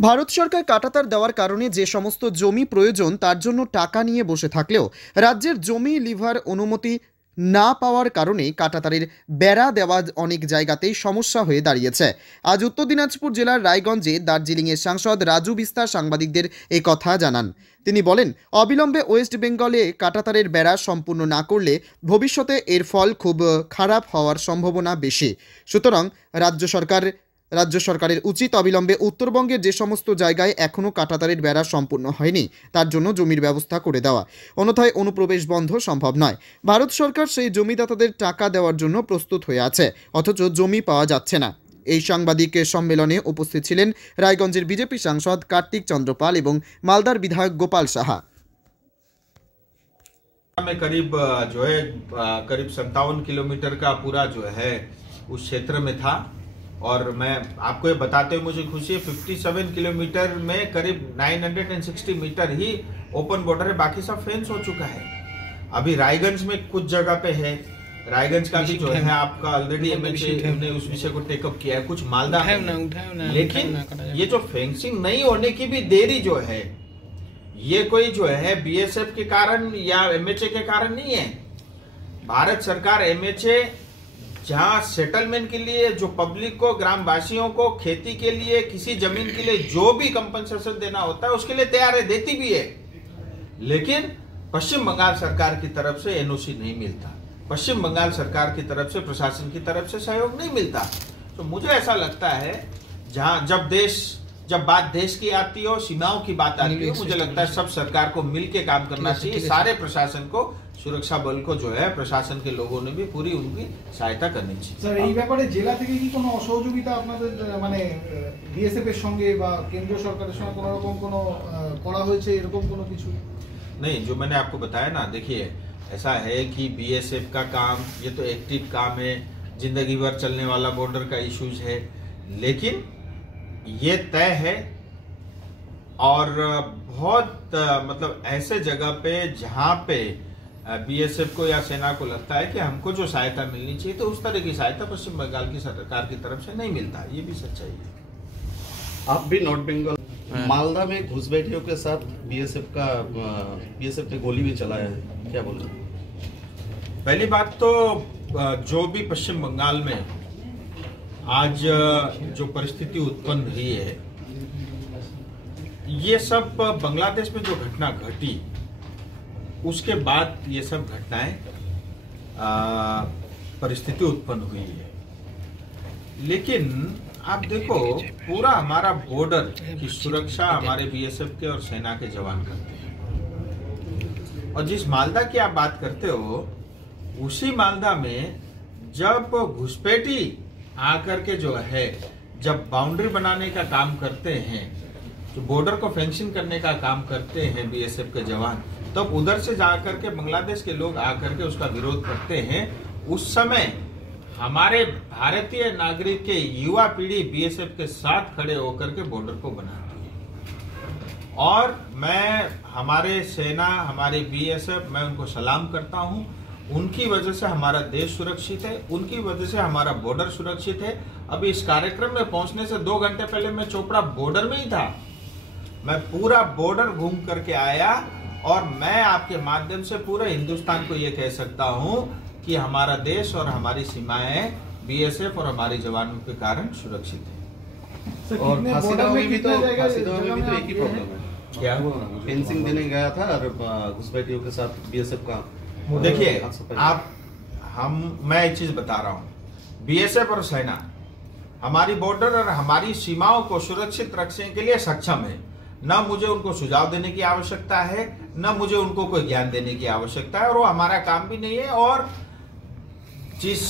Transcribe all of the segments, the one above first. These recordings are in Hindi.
ভারত সরকার কাঁটাতার দেওয়ার কারণে যে সমস্ত জমি প্রয়োজন তার জন্য টাকা নিয়ে বসে থাকলেও রাজ্যের জমি লিভার অনুমতি না পাওয়ার কারণে কাঁটাতারের বেড়া দেওয়া অনেক জায়গাতেই সমস্যা হয়ে দাঁড়িয়েছে। আজ উত্তর দিনাজপুর জেলার রায়গঞ্জে দার্জিলিংয়ের সাংসদ রাজু বিস্তার সাংবাদিকদের এই কথা জানান। তিনি বলেন, অবিলম্বে ওয়েস্ট বেঙ্গলে কাঁটাতারের বেড়া সম্পূর্ণ না করলে ভবিষ্যতে এর ফল খুব খারাপ হওয়ার সম্ভাবনা বেশি। সুতরাং রাজ্য সরকারের উচিত অবিলম্বে উত্তরবঙ্গের যে সমস্ত জায়গায় এখনও কাঁটাতারের বেড়া সম্পূর্ণ হয়নি তার জন্য জমির ব্যবস্থা করে দেওয়া, অন্যথায় অনুপ্রবেশ বন্ধ সম্ভব নয়। ভারত সরকার সেই জমিদাতাদের টাকা দেওয়ার জন্য প্রস্তুত হয়ে আছে, অথচ জমি পাওয়া যাচ্ছে না। এই সাংবাদিক সম্মেলনে উপস্থিত ছিলেন রায়গঞ্জের বিজেপি সাংসদ কার্তিক চন্দ্র পাল এবং মালদার বিধায়ক গোপাল সাহা। में करीब 57 किलोमीटर का पूरा जो है उस क्षेत्र में था, और मैं आपको ये बताते हुए मुझे खुशी है 57 किलोमीटर में करीब 960 मीटर ही ओपन बॉर्डर है, बाकी सब फेंस हो चुका है। अभी रायगंज में कुछ जगह पे है, रायगंज का भी जो है आपका ऑलरेडी एमएलए ने उस विषय को टेकअप किया है, कुछ मालदा है। लेकिन ये जो फेंसिंग नहीं होने की भी देरी जो है, ये कोई जो है बीएसएफ के कारण या एमएचए के कारण नहीं है। भारत सरकार एमएचए जहां सेटलमेंट के लिए जो पब्लिक को, ग्रामवासियों को खेती के लिए, किसी जमीन के लिए जो भी कंपनसेशन देना होता है उसके लिए तैयार है, देती भी है। लेकिन पश्चिम बंगाल सरकार की तरफ से एनओसी नहीं मिलता, पश्चिम बंगाल सरकार की तरफ से, प्रशासन की तरफ से सहयोग नहीं मिलता। तो मुझे ऐसा लगता है जब बात देश की आती हो, सीमाओं की बात आती हो, मुझे लगता है सब सरकार को मिलके काम करना चाहिए। सारे प्रशासन को, सुरक्षा बल को जो है, प्रशासन के लोगों ने भी पूरी उनकी सहायता करनी चाहिए। স্যার, এই ব্যাপারে জেলা থেকে কি কোনো অসহযোগিতা আপনাদের মানে বিএসএফ এর সঙ্গে বা কেন্দ্রীয় সরকারের সঙ্গে কোনো রকম কোনো করা হয়েছে, এরকম কোনো কিছু? नहीं, जो मैंने आपको बताया ना, देखिए ऐसा है कि बीएसएफ का काम ये तो एक्टिव काम है, जिंदगी भर चलने वाला बॉर्डर का इश्यूज है, लेकिन ये तय है। और बहुत मतलब ऐसे जगह पे जहां पे बीएसएफ को या सेना को लगता है कि हमको जो सहायता मिलनी चाहिए, तो उस तरह की सहायता पश्चिम बंगाल की सरकार की तरफ से नहीं मिलता, ये भी सच्चाई है। आप भी नॉर्थ बंगाल, मालदा में घुसपैठियों के साथ बीएसएफ ने गोली भी चलाया है, क्या बोल रहे हैं? पहली बात तो जो भी पश्चिम बंगाल में आज जो परिस्थिति उत्पन्न हुई है, ये सब बांग्लादेश में जो घटना घटी उसके बाद ये सब घटनाएं परिस्थिति उत्पन्न हुई है। लेकिन आप देखो, पूरा हमारा बॉर्डर की सुरक्षा हमारे बीएसएफ के और सेना के जवान करते हैं। और जिस मालदा की आप बात करते हो, उसी मालदा में जब घुसपैठी आकर के जो है, जब बाउंड्री बनाने का काम करते हैं, जो बॉर्डर को फेंसिंग करने का काम करते हैं बीएसएफ के जवान, तब उधर से जाकर के बांग्लादेश के लोग आकर के उसका विरोध करते हैं। उस समय हमारे भारतीय नागरिक के युवा पीढ़ी बीएसएफ के साथ खड़े होकर के बॉर्डर को बनाती है। और मैं हमारे सेना, हमारे बीएसएफ, मैं उनको सलाम करता हूं। उनकी वजह से हमारा देश सुरक्षित है, उनकी वजह से हमारा बॉर्डर सुरक्षित है। अभी इस कार्यक्रम में पहुंचने से 2 घंटे पहले मैं चोपड़ा बॉर्डर में ही था, मैं पूरा बॉर्डर घूम करके आया, और मैं आपके माध्यम से पूरे हिंदुस्तान को ये कह सकता हूं कि हमारा देश और हमारी सीमाएं बीएसएफ और हमारे जवानों के कारण सुरक्षित है। और फांसीदाव में भी तो एक ही प्रॉब्लम है, क्या फेंसिंग देने गया था और घुसपैठियों के साथ बीएसएफ का। देखिए मैं एक चीज बता रहा हूं, बीएसएफ और सेना हमारी बॉर्डर और हमारी सीमाओं को सुरक्षित रखने के लिए सक्षम है। न मुझे उनको सुझाव देने की आवश्यकता है, न मुझे उनको कोई ज्ञान देने की आवश्यकता है, और वो हमारा काम भी नहीं है। और जिस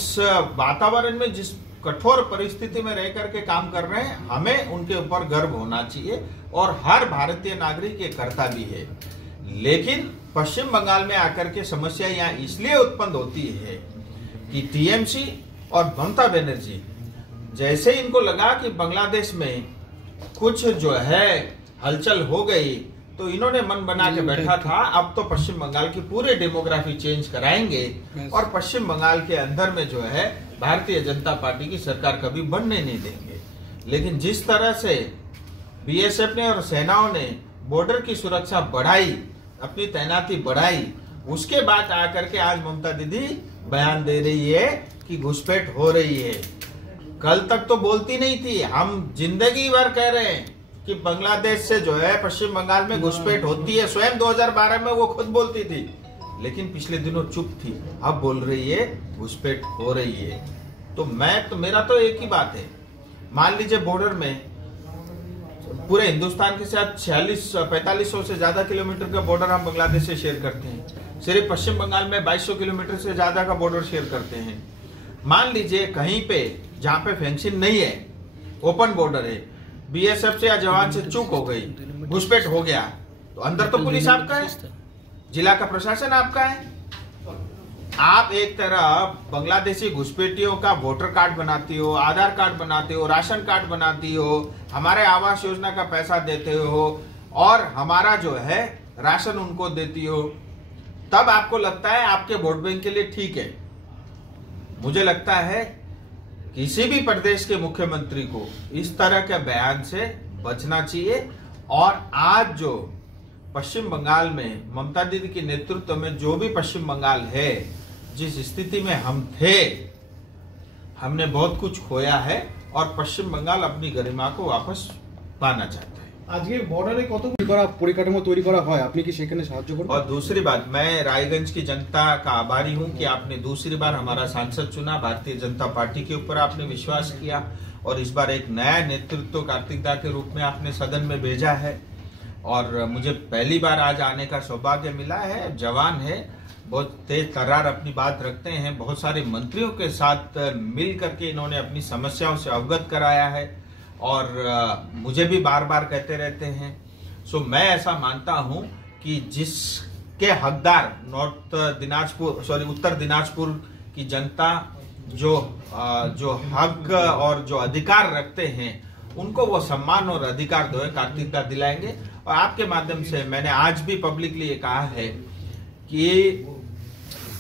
वातावरण में, जिस कठोर परिस्थिति में रह करके काम कर रहे हैं, हमें उनके ऊपर गर्व होना चाहिए, और हर भारतीय नागरिक ये करता भी है। लेकिन पश्चिम बंगाल में आकर के समस्या यहाँ इसलिए उत्पन्न होती है कि टीएमसी और ममता बनर्जी जैसे इनको लगा कि बांग्लादेश में कुछ जो है हलचल हो गई, तो इन्होंने मन बना के बैठा था अब तो पश्चिम बंगाल की पूरी डेमोग्राफी चेंज कराएंगे, और पश्चिम बंगाल के अंदर में जो है भारतीय जनता पार्टी की सरकार कभी बनने नहीं देंगे। लेकिन जिस तरह से बीएसएफ ने और सेनाओं ने बॉर्डर की सुरक्षा बढ़ाई, अपनी तैनाती बढ़ाई, उसके बाद आकर के आज ममता दीदी बयान दे रही है कि घुसपैठ हो रही है। कल तक तो बोलती नहीं थी। हम जिंदगी भर कह रहे हैं कि बांग्लादेश से जो है पश्चिम बंगाल में घुसपैठ होती है। स्वयं 2012 में वो खुद बोलती थी, लेकिन पिछले दिनों चुप थी। अब बोल रही है घुसपैठ हो रही है। तो मेरा तो एक ही बात है, मान लीजिए बॉर्डर में पूरे हिंदुस्तान के साथ 4500 से ज्यादा किलोमीटर का बॉर्डर हम बांग्लादेश से शेयर करते हैं। सिर्फ पश्चिम बंगाल में 2200 किलोमीटर से ज्यादा का बॉर्डर शेयर करते हैं। मान लीजिए कहीं पे जहां पे फेंसिंग नहीं है, ओपन बॉर्डर है, बीएसएफ से या जवान से चूक हो गई, घुसपैठ हो गया, तो अंदर तो पुलिस आपका है, जिला का प्रशासन आपका है। आप एक तरफ बांग्लादेशी घुसपैठियों का वोटर कार्ड बनाती हो, आधार कार्ड बनाते हो, राशन कार्ड बनाती हो, हमारे आवास योजना का पैसा देते हो और हमारा जो है राशन उनको देती हो, तब आपको लगता है आपके वोट बैंक के लिए ठीक है। मुझे लगता है किसी भी प्रदेश के मुख्यमंत्री को इस तरह के बयान से बचना चाहिए। और आज जो पश्चिम बंगाल में ममता दीदी के नेतृत्व में जो भी पश्चिम बंगाल है, जिस स्थिति में हम थे, हमने बहुत कुछ खोया है और पश्चिम बंगाल अपनी गरिमा को वापस पाना चाहता है। আজকে বর্ডারে কতগুলি করা পরিকাঠামো তৈরি করা হয়, আপনি কি সেখানে সাহায্য করবেন? और दूसरी बात, मैं रायगंज की जनता का आभारी हूं कि आपने दूसरी बार हमारा सांसद चुना, भारतीय जनता पार्टी के ऊपर आपने विश्वास किया और इस बार एक नया नेतृत्व कार्तिक दा के रूप में आपने सदन में भेजा है। और मुझे पहली बार आज आने का सौभाग्य मिला है। जवान है, बहुत तेज तर्रार अपनी बात रखते हैं, बहुत सारे मंत्रियों के साथ मिल करके इन्होंने अपनी समस्याओं से अवगत कराया है और मुझे भी बार बार कहते रहते हैं। सो मैं ऐसा मानता हूं कि जिसके हकदार उत्तर दिनाजपुर की जनता जो हक और जो अधिकार रखते हैं, उनको वो सम्मान और अधिकार दो कार्तिक दा दिलाएंगे। और आपके माध्यम से मैंने आज भी पब्लिकली ये कहा है कि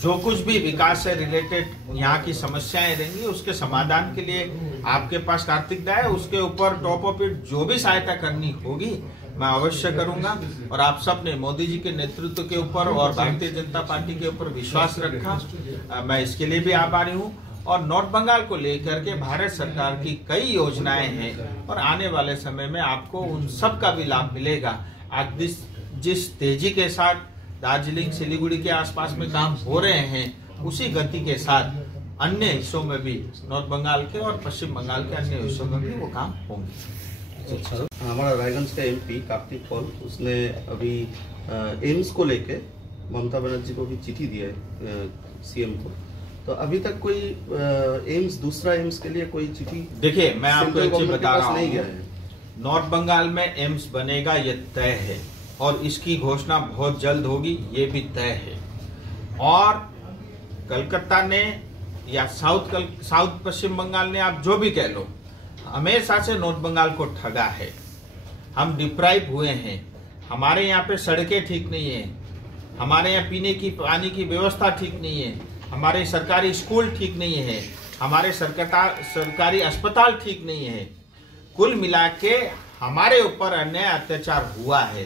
जो कुछ भी विकास से रिलेटेड यहाँ की समस्याएं रहेंगी, उसके समाधान के लिए आपके पास कार्तिक दा है, उसके ऊपर टॉप ऑफ इट जो भी सहायता करनी होगी मैं अवश्य करूंगा। और आप सब ने मोदी जी के नेतृत्व के ऊपर और भारतीय जनता पार्टी के ऊपर विश्वास रखा, मैं इसके लिए भी आभारी हूँ। और नॉर्थ बंगाल को लेकर के भारत सरकार की कई योजनाएं हैं और आने वाले समय में आपको उन सब का भी लाभ मिलेगा। आज जिस तेजी के साथ दार्जिलिंग, सिलीगुड़ी के आसपास में काम हो रहे हैं, उसी गति के साथ अन्य हिस्सों में भी, नॉर्थ बंगाल के और पश्चिम बंगाल के अन्य हिस्सों में भी वो काम होंगे। हमारा रायगंज का एमपी कार्तिक पॉल, उसने अभी एम्स को लेके ममता बनर्जी को भी चिट्ठी दिया है, सीएम को। तो अभी तक कोई एम्स, दूसरा एम्स के लिए कोई चिट्ठी? देखिए, मैं आपको एक चीज बता रहा नहीं गया हूँ, है। नॉर्थ बंगाल में एम्स बनेगा ये तय है और इसकी घोषणा बहुत जल्द होगी, ये भी तय है। और कलकत्ता ने या साउथ पश्चिम बंगाल ने, आप जो भी कह लो, हमेशा से नॉर्थ बंगाल को ठगा है। हम डिप्राइव हुए हैं, हमारे यहाँ पे सड़कें ठीक नहीं है, हमारे यहाँ पीने की पानी की व्यवस्था ठीक नहीं है, हमारे सरकारी स्कूल ठीक नहीं है, हमारे सरकारी अस्पताल ठीक नहीं है। कुल मिला के हमारे ऊपर अन्याय अत्याचार हुआ है।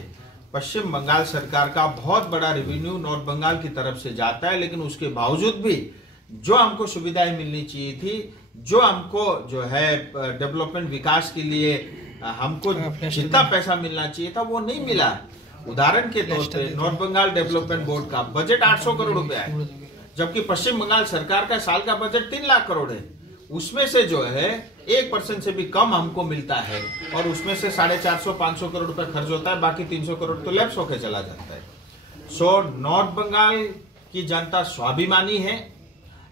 पश्चिम बंगाल सरकार का बहुत बड़ा रेवेन्यू नॉर्थ बंगाल की तरफ से जाता है, लेकिन उसके बावजूद भी जो हमको सुविधाएं मिलनी चाहिए थी, जो हमको जो है डेवलपमेंट विकास के लिए हमको जितना पैसा मिलना चाहिए था वो नहीं मिला। उदाहरण के तौर पे नॉर्थ बंगाल डेवलपमेंट बोर्ड का बजट 800 करोड़ रुपया है, जबकि पश्चिम बंगाल सरकार का साल का बजट 3 लाख करोड़ है। उसमें से जो है 1% से भी कम हमको मिलता है और उसमें से 450-500 करोड़ रुपए खर्च होता है, बाकी 300 करोड़ तो लैप्स होकर चला जाता है। सो नॉर्थ बंगाल की जनता स्वाभिमानी है,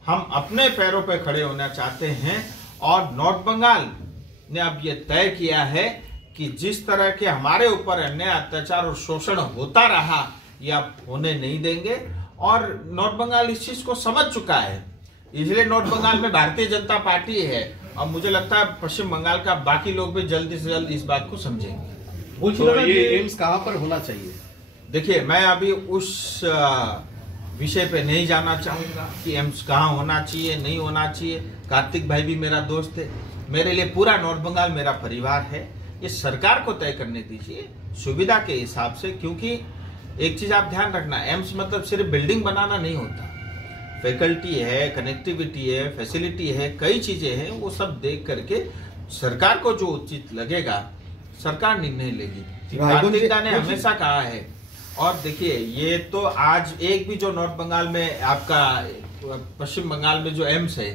हम अपने पैरों पे खड़े होना चाहते हैं और नॉर्थ बंगाल ने अब ये तय किया है कि जिस तरह के हमारे ऊपर अन्याय, अत्याचार और शोषण होता रहा, ये अब होने नहीं देंगे। और नॉर्थ बंगाल इस चीज को समझ चुका है, इसलिए नॉर्थ बंगाल में भारतीय जनता पार्टी है और मुझे लगता है पश्चिम बंगाल का बाकी लोग भी जल्दी से जल्द इस बात को समझेंगे। तो ये एम्स कहाँ पर होना चाहिए? देखिए, मैं अभी उस विषय पे नहीं जाना चाहूंगा कि एम्स कहाँ होना चाहिए, नहीं होना चाहिए। कार्तिक भाई भी मेरा दोस्त है, मेरे लिए पूरा नॉर्थ बंगाल मेरा परिवार है। ये सरकार को तय करने दीजिए सुविधा के हिसाब से, क्योंकि एक चीज आप ध्यान रखना, एम्स मतलब सिर्फ बिल्डिंग बनाना नहीं होता, फैकल्टी है, कनेक्टिविटी है, फैसिलिटी है, कई चीजें हैं, वो सब देख करके सरकार को जो उचित लगेगा सरकार निर्णय लेगी। कार्तिक दा ने हमेशा कहा है, और देखिए ये तो आज एक भी जो नॉर्थ बंगाल में आपका पश्चिम बंगाल में जो एम्स है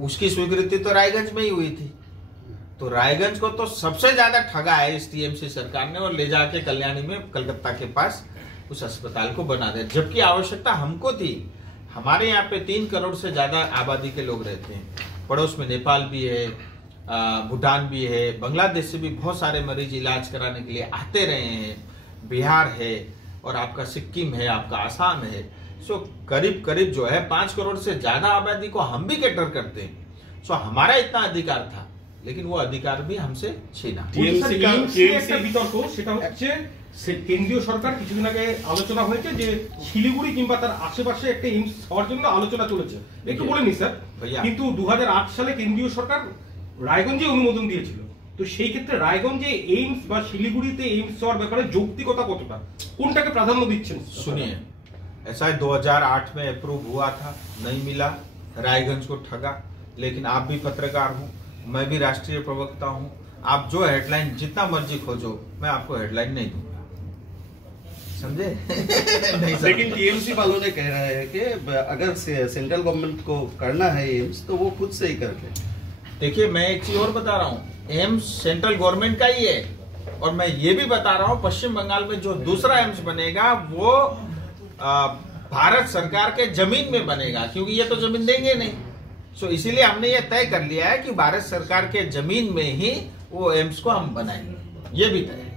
उसकी स्वीकृति तो रायगंज में ही हुई थी, तो रायगंज को तो सबसे ज्यादा ठगा है इस टीएमसी सरकार ने, और ले जाके कल्याणी में कलकत्ता के पास उस अस्पताल को बना दिया, जबकि आवश्यकता हमको थी। हमारे यहाँ पे 3 करोड़ से ज्यादा आबादी के लोग रहते हैं, पड़ोस में नेपाल भी है, भूटान भी है, बांग्लादेश से भी बहुत सारे मरीज इलाज कराने के लिए आते रहे हैं, बिहार है और आपका सिक्किम है, आपका आसाम है। सो करीब करीब जो है 5 करोड़ से ज्यादा आबादी को हम भी कैटर करते हैं। सो हमारा इतना अधिकार था, लेकिन वो अधिकार भी हमसे छीना। বিতর্ক সেটা হচ্ছে কেন্দ্রীয় সরকার কিছুদিন আগে আলোচনা হয়েছে যে শিলিগুড়ি কিংবা তার আশেপাশে একটা এইমস হওয়ার জন্য আলোচনা চলেছে, একটু বলে নি স্যার। কিন্তু 2008 সালে কেন্দ্রীয় সরকার রায়গঞ্জে অনুমোদন দিয়েছিল, তো সেই ক্ষেত্রে রায়গঞ্জে এইমস বা শিলিগুড়িতে এইমস হওয়ার ব্যাপারে যৌক্তিকতা কতটা, কোনটাকে প্রাধান্য দিচ্ছেন? सुनिए, ऐसा 2008 में अप्रूव हुआ था, नहीं मिला, रायगंज को ठगा। लेकिन आप भी पत्रकार हो, मैं भी राष्ट्रीय प्रवक्ता हूं, आप जो हेडलाइन जितना मर्जी खोजो, मैं आपको हेडलाइन नहीं दूंगा, समझे? लेकिन टीएमसी वालों ने कह रहा है कि अगर सेंट्रल गवर्नमेंट को करना है एम्स तो वो खुद से ही कर ले। देखिए मैं एक चीज और बता रहा हूँ, एम्स सेंट्रल गवर्नमेंट का ही है, और मैं ये भी बता रहा हूँ पश्चिम बंगाल में जो दूसरा एम्स बनेगा वो भारत सरकार के जमीन में बनेगा, क्योंकि ये तो जमीन देंगे नहीं। सो इसीलिए हमने ये तय कर लिया है कि भारत सरकार के जमीन में ही वो एम्स को हम बनाएंगे, ये भी तय है।